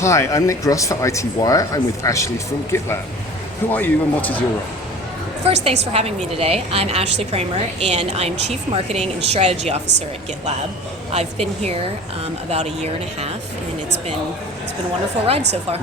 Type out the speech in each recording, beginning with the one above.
Hi, I'm Nick Ross for iTWire. I'm with Ashley from GitLab. Who are you and what is your role? First, thanks for having me today. I'm Ashley Kramer, and I'm Chief Marketing and Strategy Officer at GitLab. I've been here about a year and a half, and it's been a wonderful ride so far.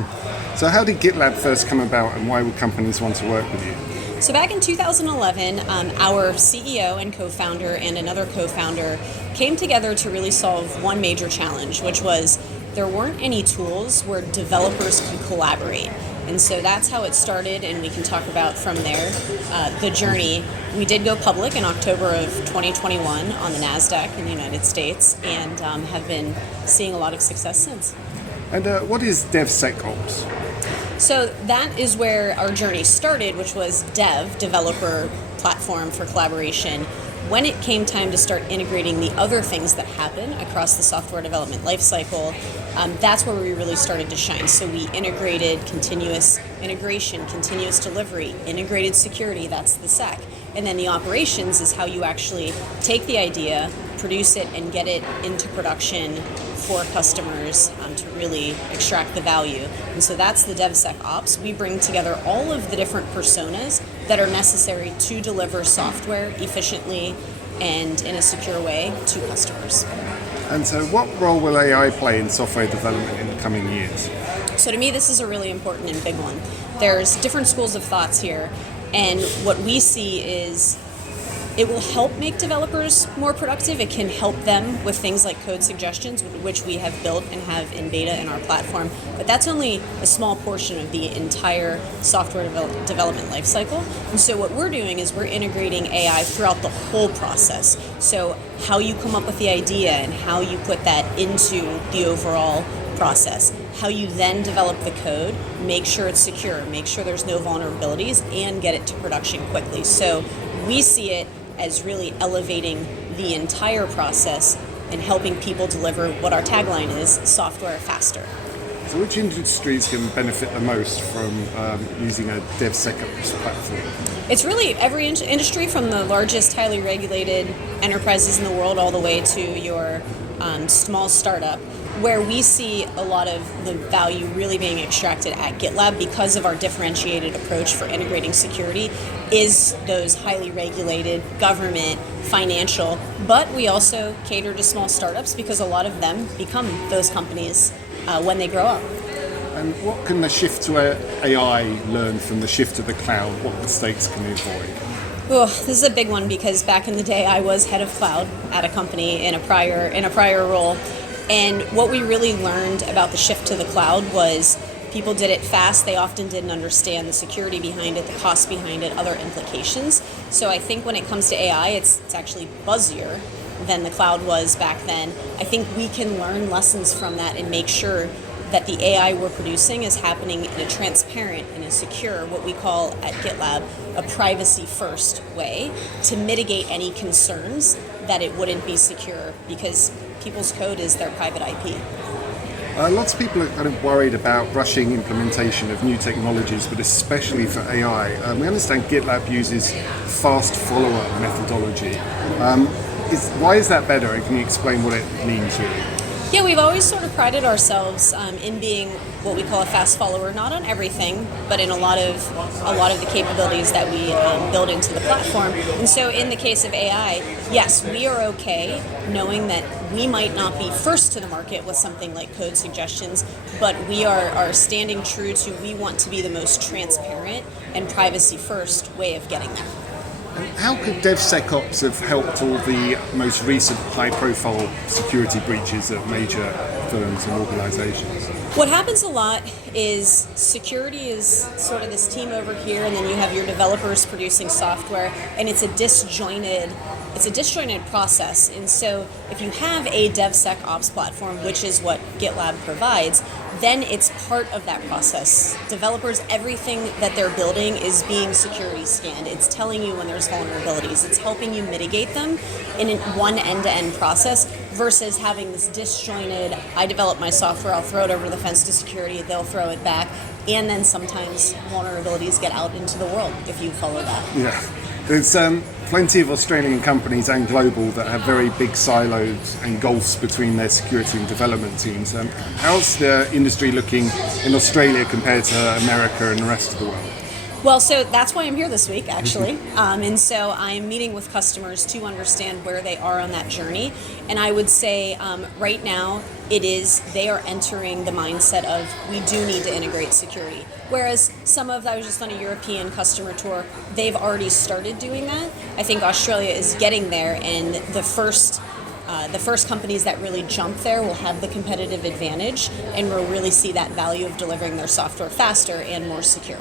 So how did GitLab first come about and why would companies want to work with you? So back in 2011, our CEO and co-founder and another co-founder came together to really solve one major challenge, which was there weren't any tools where developers could collaborate. And so that's how it started, and we can talk about from there the journey. We did go public in October of 2021 on the NASDAQ in the United States, and have been seeing a lot of success since. And what is DevSecOps? So that is where our journey started, which was developer platform for collaboration. When it came time to start integrating the other things that happen across the software development lifecycle, that's where we really started to shine. So we integrated continuous integration, continuous delivery, integrated security, that's the SEC. And then the operations is how you actually take the idea, produce it, and get it into production for customers to really extract the value. And so that's the DevSecOps. We bring together all of the different personas that are necessary to deliver software efficiently and in a secure way to customers. And so what role will AI play in software development in the coming years? So to me, this is a really important and big one. There's different schools of thoughts here, and what we see is it will help make developers more productive. It can help them with things like code suggestions, which we have built and have in beta in our platform. But that's only a small portion of the entire software development lifecycle. And so what we're doing is we're integrating AI throughout the whole process. So how you come up with the idea and how you put that into the overall process, how you then develop the code, make sure it's secure, make sure there's no vulnerabilities, and get it to production quickly. So we see it as really elevating the entire process and helping people deliver what our tagline is, software faster. So which industries can benefit the most from using a DevSecOps platform? It's really every industry, from the largest highly regulated enterprises in the world all the way to your small startup, where we see a lot of the value really being extracted at GitLab because of our differentiated approach for integrating security is those highly regulated government, financial, but we also cater to small startups because a lot of them become those companies when they grow up. And what can the shift to AI learn from the shift to the cloud? What mistakes can they avoid? Oh, this is a big one because back in the day I was head of cloud at a company in a prior role. And what we really learned about the shift to the cloud was people did it fast. They often didn't understand the security behind it, the cost behind it, other implications. So I think when it comes to AI, it's actually buzzier than the cloud was back then. I think we can learn lessons from that and make sure that the AI we're producing is happening in a transparent and a secure, what we call at GitLab, a privacy-first way to mitigate any concerns that it wouldn't be secure because people's code is their private IP. Lots of people are kind of worried about rushing implementation of new technologies, but especially for AI. We understand GitLab uses fast follower methodology. Why is that better? And can you explain what it means really? Yeah, we've always sort of prided ourselves in being what we call a fast follower, not on everything, but in a lot of the capabilities that we build into the platform. And so in the case of AI, yes, we are okay knowing that we might not be first to the market with something like code suggestions, but we are standing true to we want to be the most transparent and privacy first way of getting there. How could DevSecOps have helped all the most recent high-profile security breaches at major firms and organizations? What happens a lot is security is sort of this team over here, and then you have your developers producing software, and it's a disjointed process. And so if you have a DevSecOps platform, which is what GitLab provides, then it's part of that process. Developers, everything that they're building is being security scanned. It's telling you when there's vulnerabilities. It's helping you mitigate them in one end-to-end process versus having this disjointed, I develop my software, I'll throw it over the fence to security, they'll throw it back, and then sometimes vulnerabilities get out into the world if you follow that. Yeah. There's plenty of Australian companies and global that have very big silos and gulfs between their security and development teams. How's the industry looking in Australia compared to America and the rest of the world? Well, so that's why I'm here this week, actually. And so I'm meeting with customers to understand where they are on that journey. And I would say right now, they are entering the mindset of we do need to integrate security. Whereas I was just on a European customer tour, they've already started doing that. I think Australia is getting there, and the first companies that really jump there will have the competitive advantage and will really see that value of delivering their software faster and more secure.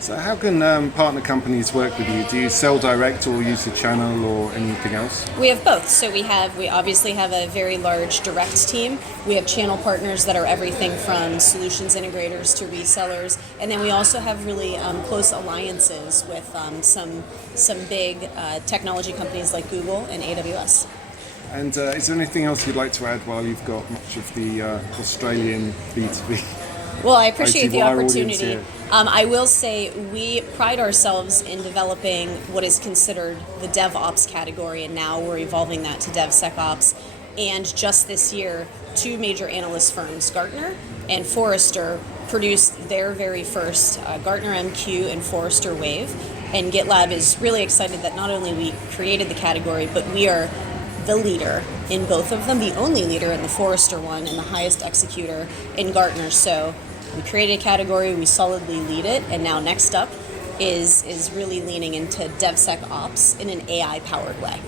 So how can partner companies work with you? Do you sell direct or use a channel or anything else? We have both. So we obviously have a very large direct team. We have channel partners that are everything from solutions integrators to resellers. And then we also have really close alliances with some big technology companies like Google and AWS. And is there anything else you'd like to add while you've got much of the Australian B2B? Well, I appreciate the iTWire opportunity. I will say we pride ourselves in developing what is considered the DevOps category, and now we're evolving that to DevSecOps. And just this year, two major analyst firms, Gartner and Forrester, produced their very first Gartner MQ and Forrester Wave. And GitLab is really excited that not only we created the category, but we are the leader in both of them, the only leader in the Forrester one and the highest executor in Gartner. So we created a category, we solidly lead it, and now next up is really leaning into DevSecOps in an AI-powered way.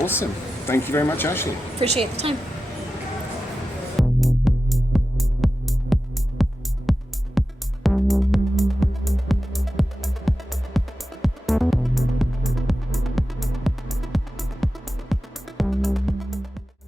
Awesome. Thank you very much, Ashley. Appreciate the time.